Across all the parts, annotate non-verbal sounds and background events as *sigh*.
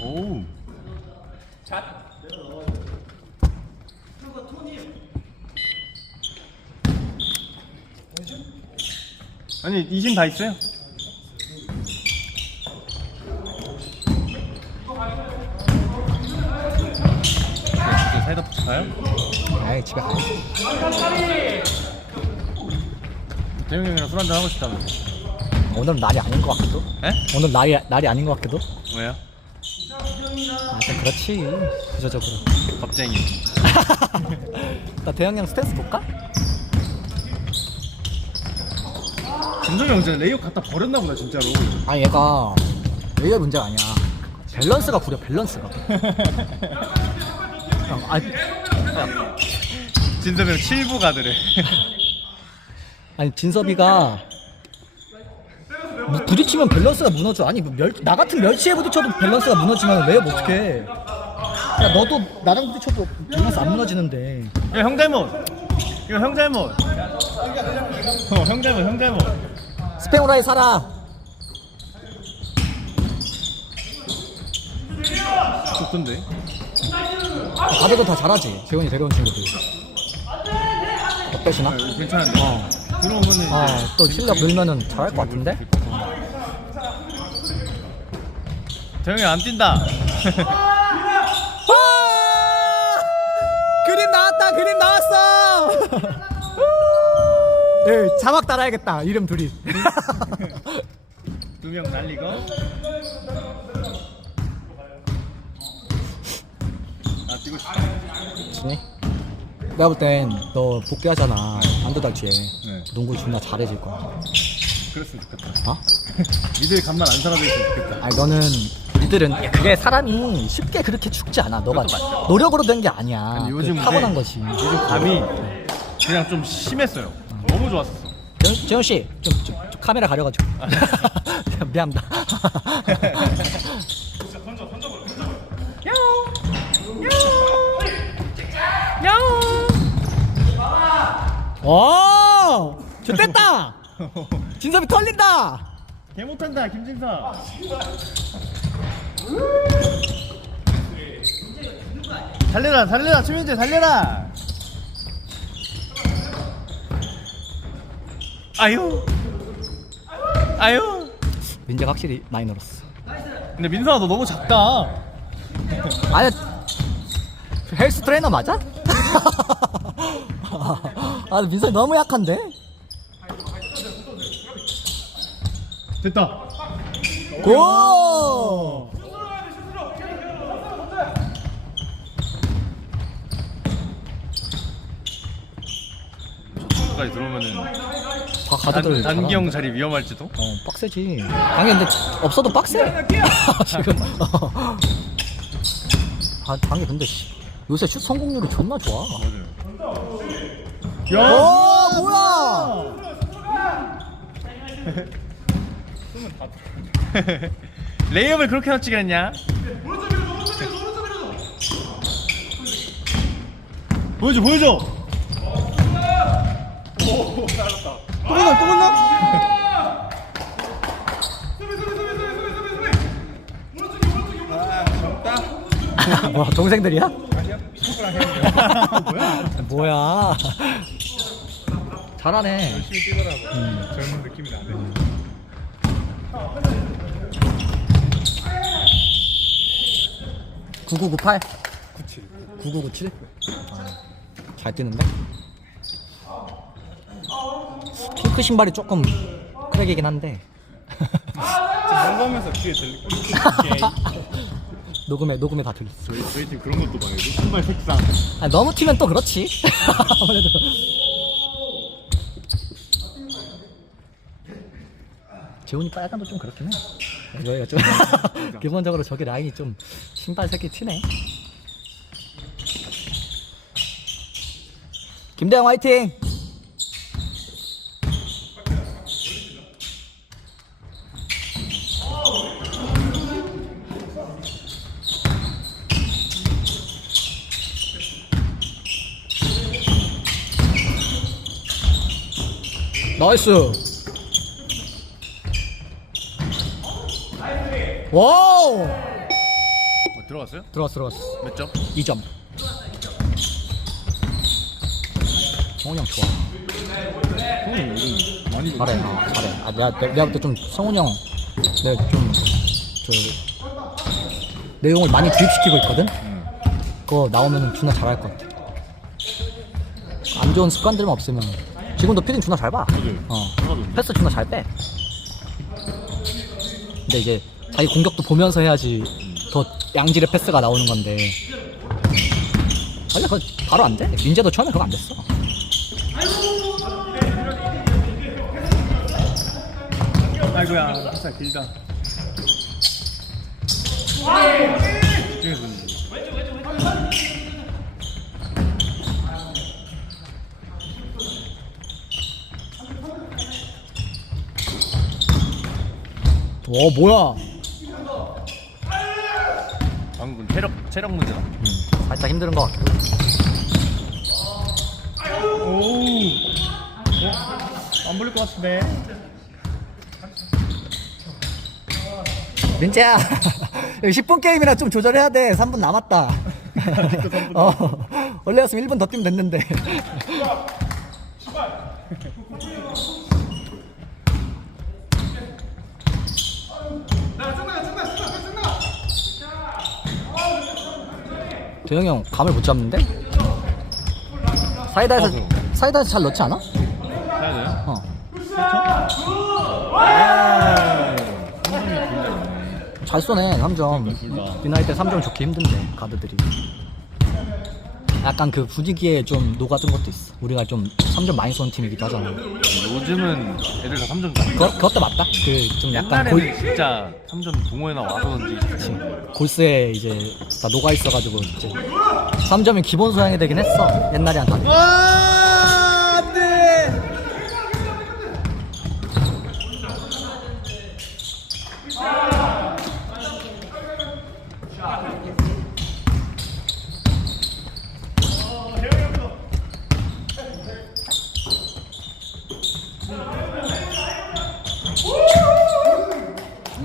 오. 아니 이진 다 있어요. 사이다 가요? 아이 집에 가야지 대웅 형이랑 술 한잔 하고 싶다며. 오늘은 날이 아닌 것 같기도 에? 오늘 날이 날이 아닌 것 같기도 뭐야? 아좀 그렇지 구조적으로 겁쟁이. *laughs* 나 대형 형 스탠스 볼까? 김성이 형 진짜 레이업 갖다 버렸나 보다 진짜로. 아니 얘가 레이어 문제가 아니야 밸런스가 구려 밸런스가 형, *laughs* 아니, 진섭이 형 7부 가드래. *laughs* 아니 진섭이가 뭐 부딪히면 밸런스가 무너져 아니 뭐 멸, 나 같은 멸치에 부딪혀도 밸런스가 무너지면 레이어 어떡해 야 너도 나랑 부딪혀도 밸런스 안 무너지는데 이거 형 잘못. 이거 형 잘못. 어, 형 잘못, 형 잘못. 스페오라의 사랑 좋던데. 다들도 다 잘하지 재훈이 데려온 친구들 어떠시나? 아, 괜찮은데. 어. 들어오면은. 어, 이제 또 실력 늘면은 잘할 것 같은데? 대웅이 안 뛴다. *laughs* 와! 그림 나왔다, 그림 나왔어! *laughs* 네, 자막 따라야겠다, 이름 둘이. *laughs* 두 명 날리고. 나 뛰고 싶다. 내가 볼 땐 너 복귀하잖아, 안두달 뒤에. 네. 농구 존나 잘해질 거야. 그랬으면 좋겠다. 어? *laughs* 니들 간만 안 살아있으면 좋겠다. 아니, 너는, 니들은, 야, 그게 사람이 쉽게 그렇게 죽지 않아. 너가. 노력으로 된 게 아니야. 아니, 그 요즘 타고난 근데 거지. 요즘 감이 그냥 좀 심했어요. 너무 좋았었어. 재현, 씨, 좀, 좀, 좀 카메라 가려가지고. *laughs* 미안합니다. 오! 좋됐다! 진섭이 털린다! 개 못한다 김진서. 달려라 달려라 최민재 달려라. 아유. 아유. 민재가 확실히 많이 늘었어. 근데 민서아 너 너무 작다. 아니, 헬스 트레이너 맞아? *laughs* 아, 민석이 너무 약한데? 됐다. 고! 까지 들어오면은 다 가드들 단, 단기 형 잘하는데. 자리 위험할지도. 어 빡세지 당연히 근데 없어도 빡세 *laughs* 지금 어. 아 당연히 근데 씨, 요새 슛 성공률이 존나 좋아 야. 오 뭐야 *laughs* *laughs* 레이업을 그렇게 넣지 그랬냐? 보여줘 보여줘. 또 갔나 또 갔나? 뭐야 동생들이야? *laughs* 뭐야? 뭐야 잘하네 열심히 뛰더라고. 젊은 느낌이 나네. (9998) 9997? 아, 잘 뛰는데? 핑크 신발이 조금 크랙이긴 한데 농구하면서 귀에 들릴 거야. 녹음에 녹음에 다 들렸어 저희 저희 팀 그런 것도 봐요. 신발 색상. 아니, 너무 튀면 또 그렇지. *laughs* 아무래도. 재훈이 약간도 좀 그렇긴 해. 여기가 좀 *laughs* 기본적으로 저기 라인이 좀 신발 새끼 튀네. 김대영 화이팅! 나이스. 와우. 어, 들어갔어요? 들어갔어 들어갔어. 몇 점? 2점. 성훈이 형 좋아. 형이 요즘 많이 잘해. 어, 잘해. 아 내가 내- 내가 그때 좀 성훈이 형 내가 좀 저 내용을 많이 주입시키고 있거든. 그거 나오면 존나 잘할 것 같아. 안 좋은 습관들만 없으면 지금도 피딩 존나 잘 봐. 어. 패스 존나 잘 빼. 근데 이제 자기 공격도 보면서 해야지 더 양질의 패스가 나오는 건데. 원래 그거 바로 안 돼. 민재도 처음에 그거 안 됐어. 아이고야 진짜 길다 와 뭐야? 방금 체력 체력 문제다. 살짝 힘든 것 같기도. 오우 안 불릴 것 같은데. 민재야 10분 *laughs* 게임이라 좀 조절해야 돼. 3분 남았다. *laughs* 어, 원래였으면 1분 더 뛰면 됐는데 도영이 형 감을 못 잡는데? 사이다에서 어, 그럼. 사이다에서 잘 넣지 않아? 해야 돼요? 어. 둘다 있네 잘 쏘네 3점 둘 다. 비나이 때 3점 좋게 힘든데 가드들이 약간 그 분위기에 좀 녹아든 것도 있어. 우리가 좀 3점 많이 쏘는 팀이기도 하잖아. 요즘은 애들 다 3점 다. 그거, 그것도 맞다? 그 좀 약간 골, 옛날에는 진짜 3점 동호회나 와서 던지지 골스에 이제 다 녹아 있어가지고 이제 3점이 기본 소양이 되긴 했어. 옛날이랑 와 안돼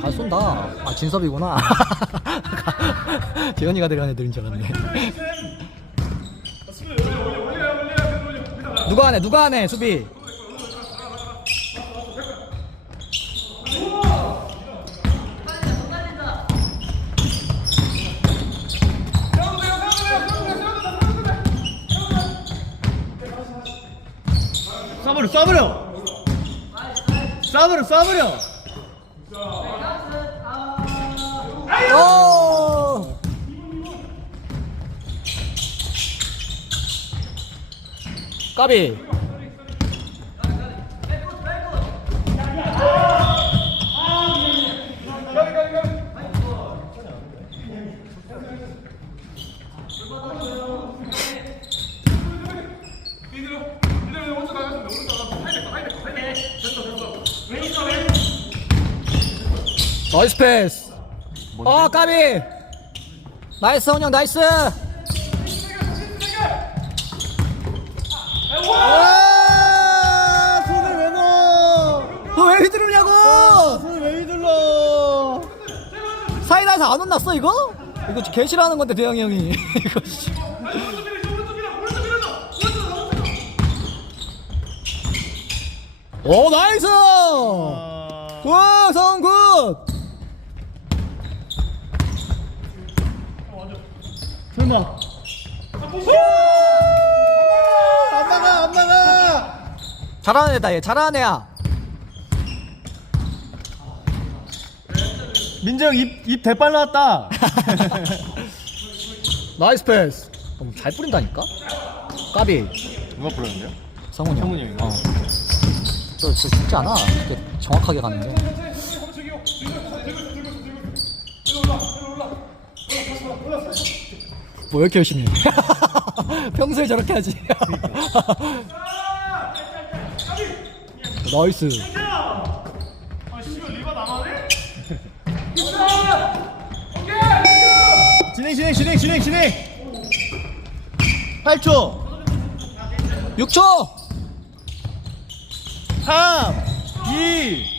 잘 쏜다 아 진섭이구나. *laughs* 재현이가 데려간 애들인 줄 알았네. 누가 하네 누가 하네 수비. 쏴버려 쏴버려. 쏴버려 쏴버려 오! 까비 나이스 패스 어 까비. 나이스 원영 나이스. 아 손을 왜 넣어? 너왜 휘두르냐고! 손을 왜 휘둘러? 사이다에서 안 혼났어 이거? 이거 개 싫어하는 건데 대영이 형이. *laughs* 이거 씨. 오 나이스! 아, 와 성굿 설마 안 나가 안 나가! 잘하는 애다 얘. 잘하는 애야. 민재 형입입 대빨 나왔다. *laughs* 나이스 패스. 어, 잘 뿌린다니까? 까비. 누가 불렀는데요? 성훈이 형. 성훈이 형이요? 어. 저, 저 쉽지 않아. 이렇게 정확하게 가는 게 뭐 이렇게 열심히 해 *laughs* 평소에 저렇게 하지. *laughs* 나이스. 진행 진행 진행 진행 진행. 8초. 6초. 3 2